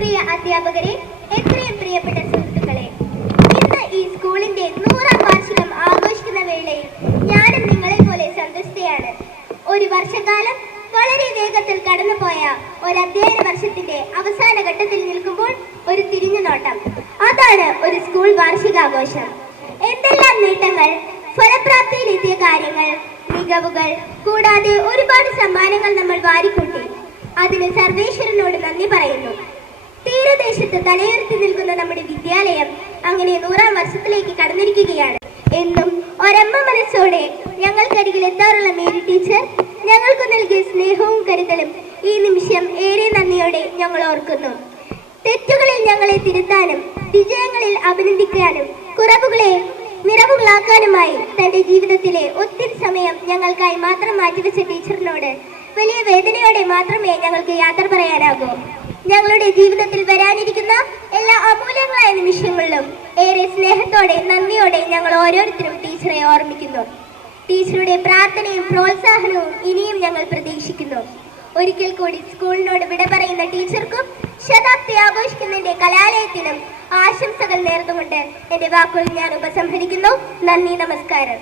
പ്രിയ അധ്യാപകരെ, എത്രയും പ്രിയപ്പെട്ട സുഹൃത്തുക്കളെ, ഇന്ന് ഈ സ്കൂളിന്റെ 100ാം വാർഷികം ആഘോഷിക്കുന്ന വേളയിൽ ഞാനും നിങ്ങളെ പോലെ സന്തുഷ്ടയാണ്. ഒരു വർഷക്കാലം വളരെ വേഗത്തിൽ കടന്നുപോയ ഒരു അധ്യയന വർഷത്തിന്റെ അവസാന ഘട്ടത്തിൽ നിൽക്കുമ്പോൾ ഒരു തിരിഞ്ഞുനോട്ടം, അതാണ് ഒരു സ്കൂൾ വാർഷികാഘോഷം. എന്തെല്ലാം നേട്ടങ്ങൾ, ഫലപ്രാപ്തിയിലെത്തിയ കാര്യങ്ങൾ, മികവുകൾ, കൂടാതെ ഒരുപാട് സമ്മാനങ്ങൾ നമ്മൾ വാരിക്കൂട്ടി. അതിന് സർവേശ്വരനോട് നന്ദി പറയുന്നു. തീരദേശത്ത് തലയുയർത്തി നിൽക്കുന്ന നമ്മുടെ വിദ്യാലയം അങ്ങനെ 100ാം വർഷത്തിലേക്ക് കടന്നിരിക്കുകയാണ്. എന്നും ഒരമ്മ മനസ്സോടെ ഞങ്ങൾക്കരികിൽ എത്താറുള്ള മേരി ടീച്ചർ ഞങ്ങൾക്ക് നൽകിയ സ്നേഹവും കരുതലും ഈ നിമിഷം ഏറെ നന്ദിയോടെ ഞങ്ങൾ ഓർക്കുന്നു. തെറ്റുകളിൽ ഞങ്ങളെ തിരുത്താനും വിജയങ്ങളിൽ അഭിനന്ദിക്കാനും കുറവുകളെ നിറവുകളാക്കാനുമായി തന്റെ ജീവിതത്തിലെ ഒത്തിരി സമയം ഞങ്ങൾക്കായി മാത്രം മാറ്റിവെച്ച ടീച്ചറിനോട് വലിയ വേദനയോടെ മാത്രമേ ഞങ്ങൾക്ക് യാത്ര പറയാനാകൂ. ഞങ്ങളുടെ ജീവിതത്തിൽ വരാനിരിക്കുന്ന എല്ലാ അമൂല്യങ്ങളായ നിമിഷങ്ങളിലും ഏറെ സ്നേഹത്തോടെ നന്ദിയോടെ ഞങ്ങൾ ഓരോരുത്തരും ടീച്ചറെ ഓർമ്മിക്കുന്നു. ടീച്ചറുടെ പ്രാർത്ഥനയും പ്രോത്സാഹനവും ഇനിയും ഞങ്ങൾ പ്രതീക്ഷിക്കുന്നു. ഒരിക്കൽ കൂടി സ്കൂളിനോട് വിട പറയുന്ന ടീച്ചർക്കും ശതാബ്ദി ആഘോഷിക്കുന്നതിന്റെ കലാലയത്തിനും ആശംസകൾ നേർന്നുകൊണ്ട് എന്റെ വാക്കുകൾ ഞാൻ ഉപസംഹരിക്കുന്നു. നന്ദി, നമസ്കാരം.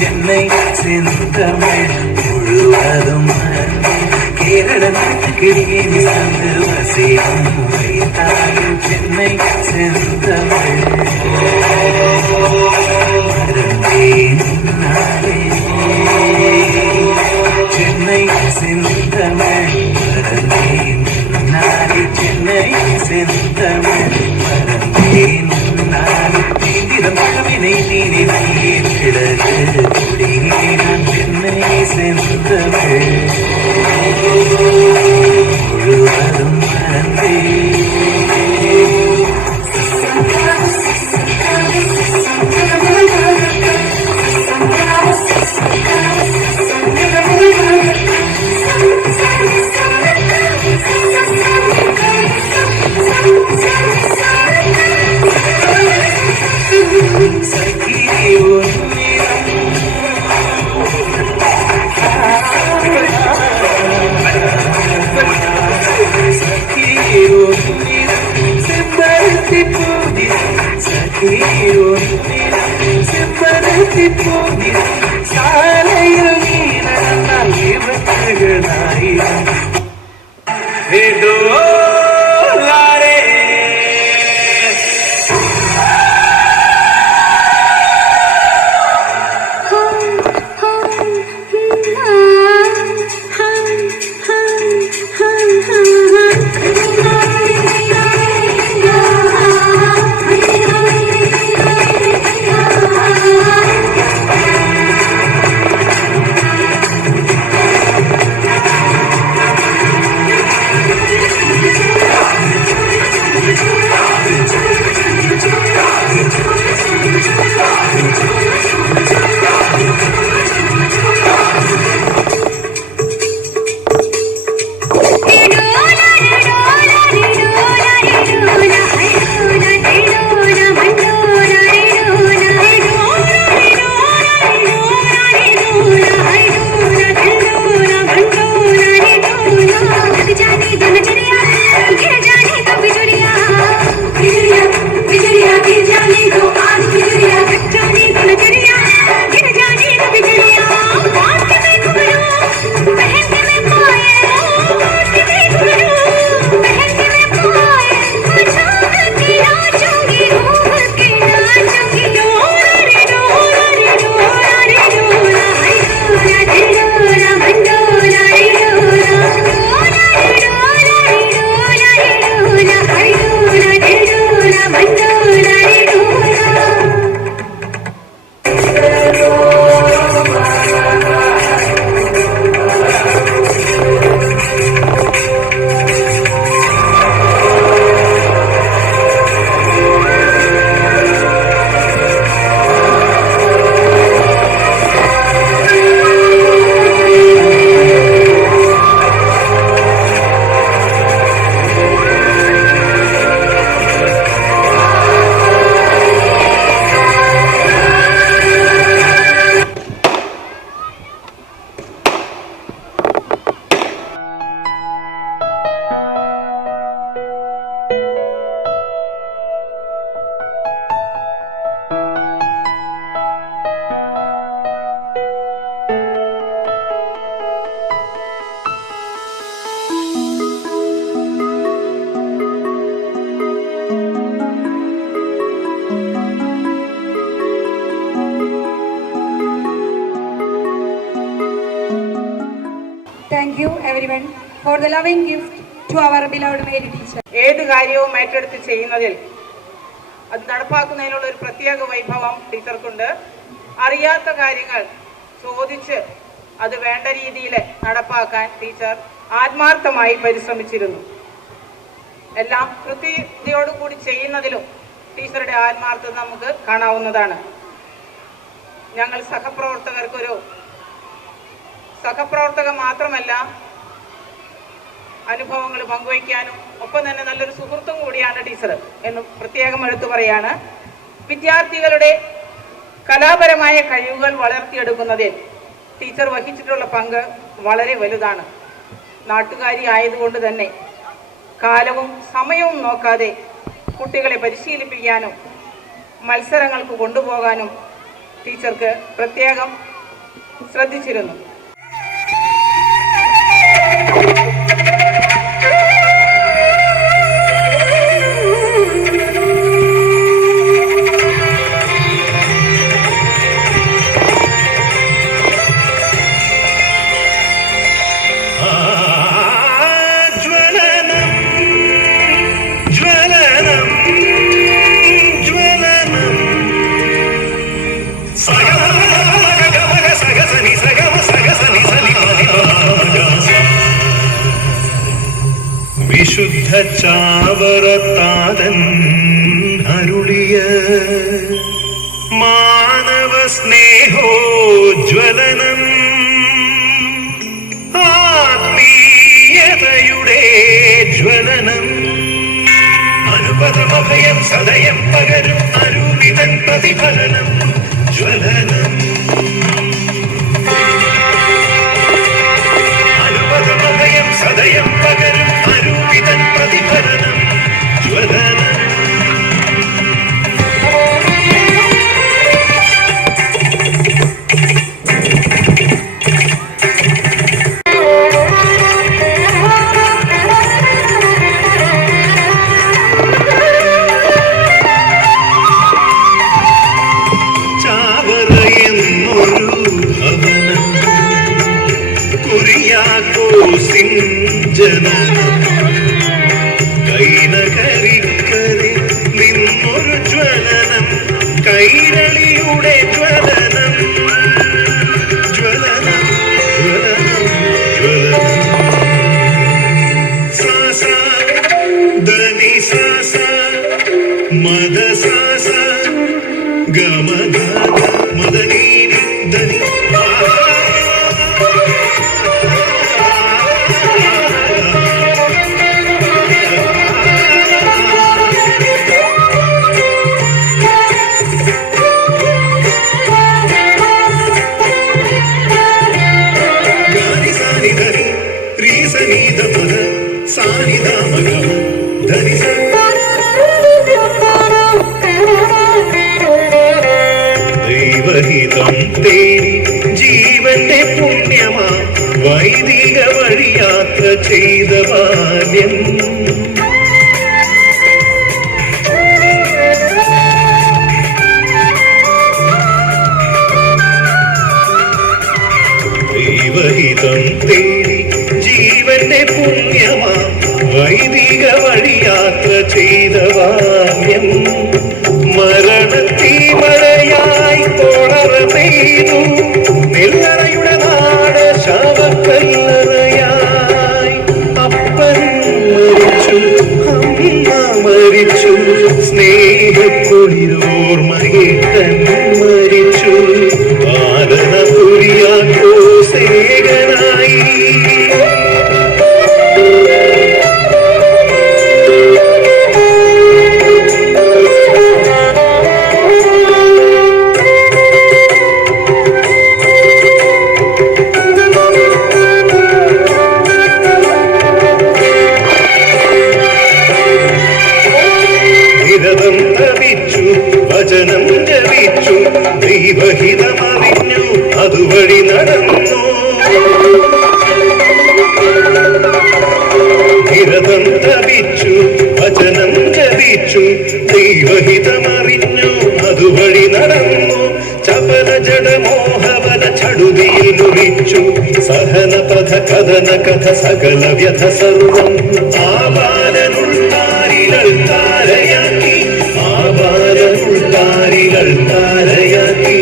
சென்னை செந்தமிழ் முழுவதும் கேரள நாட்டுக்கிடையே வந்து வசியம் வைத்தாயும் சென்னை செந்தமிழ் மறந்தேனாலே சென்னை செந்தமிழ் மறந்தேனாலே சென்னை செந்தமிழ் மறந்தேனாலே தீந்திரமழவினை நீரி நீரிழகு குடியே நான் சென்னை செந்தமிழ் முழுவதும் மறந்தே சாலையில் நீ நடந்தால் விபத்துகளாயிரம் everyone for the loving gift to our beloved Mary teacher. ഏത് കാര്യവും ഏറ്റെടുത്ത് ചെയ്യുന്നതിൽ അത് നടപ്പാക്കുന്നതിനുള്ള ഒരു പ്രത്യേക വൈഭവം ടീച്ചർക്കുണ്ട്. അറിയാത്ത കാര്യങ്ങൾ ചോദിച്ച് അത് വേണ്ട രീതിയിൽ നടപ്പാക്കാൻ ടീച്ചർ ആത്മാർത്ഥമായി പരിശ്രമിച്ചിരുന്നു. എല്ലാം കൃത്യതയോടുകൂടി ചെയ്യുന്നതിലും ടീച്ചറുടെ ആത്മാർത്ഥത നമുക്ക് കാണാവുന്നതാണ്. ഞങ്ങൾ സഹപ്രവർത്തക മാത്രമല്ല, അനുഭവങ്ങൾ പങ്കുവയ്ക്കാനും ഒപ്പം തന്നെ നല്ലൊരു സുഹൃത്തും കൂടിയാണ് ടീച്ചർ എന്ന് പ്രത്യേകം എടുത്തു പറയാണ്. വിദ്യാർത്ഥികളുടെ കലാപരമായ കഴിവുകൾ വളർത്തിയെടുക്കുന്നതിൽ ടീച്ചർ വഹിച്ചിട്ടുള്ള പങ്ക് വളരെ വലുതാണ്. നാട്ടുകാരി ആയതുകൊണ്ട് തന്നെ കാലവും സമയവും നോക്കാതെ കുട്ടികളെ പരിശീലിപ്പിക്കാനും മത്സരങ്ങൾക്ക് കൊണ്ടുപോകാനും ടീച്ചർക്ക് പ്രത്യേകം ശ്രദ്ധിച്ചിരുന്നു. വിശുദ്ധ ചാവറത്താതൻ അരുളിയ മാനവ സ്നേഹോജ്വലനം, ആത്മീയതയുടെ ജ്വലനം, അനുപദമഭയം സദയം പകരും അരൂപിതൻ പ്രതിഫലനം ജ്വലനം, അനുപദമഭയം സദയം പകരും അരൂപിതൻ പ്രതിഫലനം ജ്വലനം. കൈനകരിക്കരെ നിന്നൊരു ജ്വലനം, കൈരളിയുടെ ജ്വലനം, ജ്വലനം, ജ്വലനം, ജ്വലനം. സാസ ധനി സാസ മദ സാസ ഗമദ മദനീനി ധനി ദൈവഹിതം തേടി ജീവന്റെ പുണ്യമാ വൈദിക വഴിയാത്ര ചെയ്ത ബാല്യം, ദൈവഹിതം തേടി ജീവന്റെ പുണ്യമാ വൈദിക വഴിയാത്ര ചെയ്ത ബാല്യം, മരണത്തീ മഴയായി തോളറ പെയ്തു നെല്ലറയുടെ നാട് ശവക്കല്ലറയായി, അപ്പൻ മരിച്ചു അമ്മ മരിച്ചു സ്നേഹക്കുളിരോർമയേട്ടൻ മരിച്ചു, ആദന പുരിയാക്കോ സേകനായി. വചനം ജപിച്ചു ദൈവഹിതമറിഞ്ഞു അതുവഴി നടന്നു, നിരതം തപിച്ചു വചനം ജപിച്ചു ദൈവഹിതമറിഞ്ഞു അതുവഴി നടന്നു, ചപല ജഡമോഹബല ചടു ശ്രുതിയിൽ മുറിച്ചു സഹന പഥ കഥന കഥ സകല വ്യഥ സർവം ആബാലനുൾത്താരികൾ താരയാക്കി ആബാലനുൾത്താരികൾ താരയാക്കി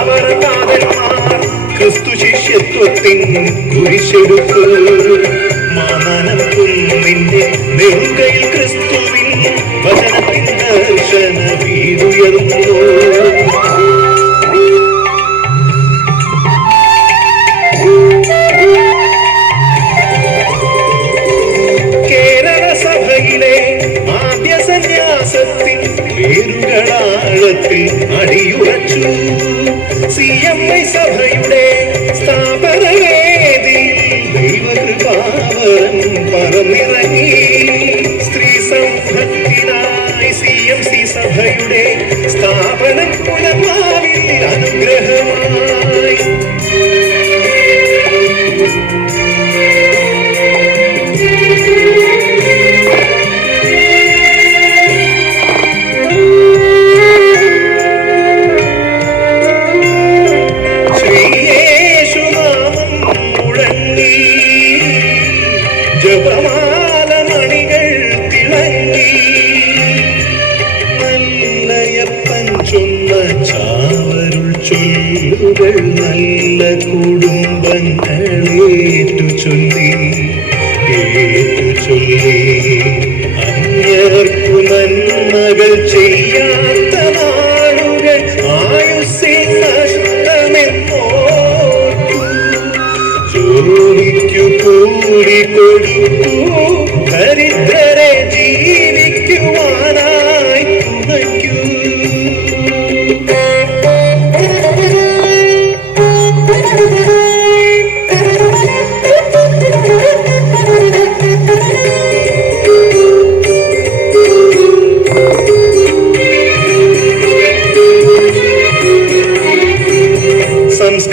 ചാവറനാഥന്മാർ ക്രിസ്തു ശിഷ്യത്വത്തിൻ കുരിശെടുത്തു മാനാനം കുന്നിന്റെ നെറുകയിൽ ക്രിസ്തുവിൻ വചനത്തിൻ ദർശന വീടുയർന്നു കേരള സഭയിലെ ആദ്യ സന്യാസത്തിൻ വേരുകളാഴത്തിൽ അടിയുറച്ചു CMI സഭയുടെ സ്ഥാപനവേദിയിൽ ദൈവകൃപാവരം പറന്നിറങ്ങി സ്ത്രീ സമൂഹത്തിനായി CMC സഭയുടെ സ്ഥാപനം പുനർമാവിൽ അനുഗ്രഹമായി ജപമാല മണികൾ തിളങ്ങി നല്ലയപ്പൻ ചൊന്ന ചാവരുൾ ചൊല്ലുകൾ നല്ല കുടുംബങ്ങളേറ്റു ചൊല്ലി അന്യർക്കു നന്മകൾ ചെയ്യാത്ത നാളുകൾ ആയുസ്സിൽ നഷ്ടമെന്നോർത്തു ജോലിക്കു കൂടി കൊടുക്കൂ ദരിദ്രരെ ജീവിക്കുവാനായി തുണയ്ക്കൂ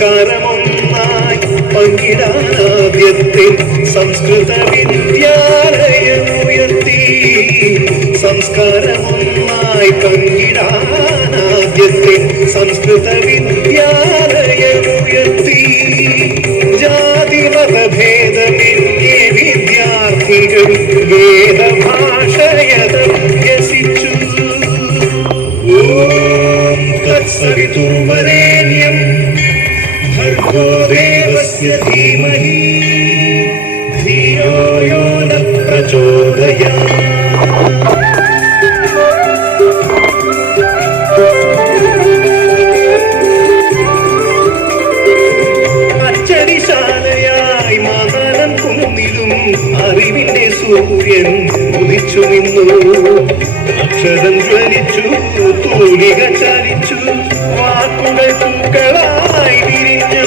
സംസ്കാരമൊന്നായി പങ്കിടാനാദ്യത്തെ സംസ്കൃത വിദ്യാലയമുയർത്തി സംസ്കാരമൊന്നായി പങ്കിടാനാദ്യത്തെ സംസ്കൃത വിദ്യാലയമുയർത്തി ജാതി മതഭേദമെന്നേ വിദ്യാർത്ഥികൾ വേദഭാഷയതഭ്യസിച്ചു ഓം തത്സവിതുർവരേണ്യം ഭർഗോ ദേവസ്യ ധീമഹി ധിയോ യോ ന പ്രചോദയാത് അച്ചടിശാലയായി മാനാനം കുന്നിലും അറിവിന്റെ സൂര്യൻ ഉദിച്ചു നിന്നു അക്ഷരം ജ്വലിച്ചു തൂലിക ചലിച്ചു വാക്കുകൾ പൂക്കളായി വിരിഞ്ഞു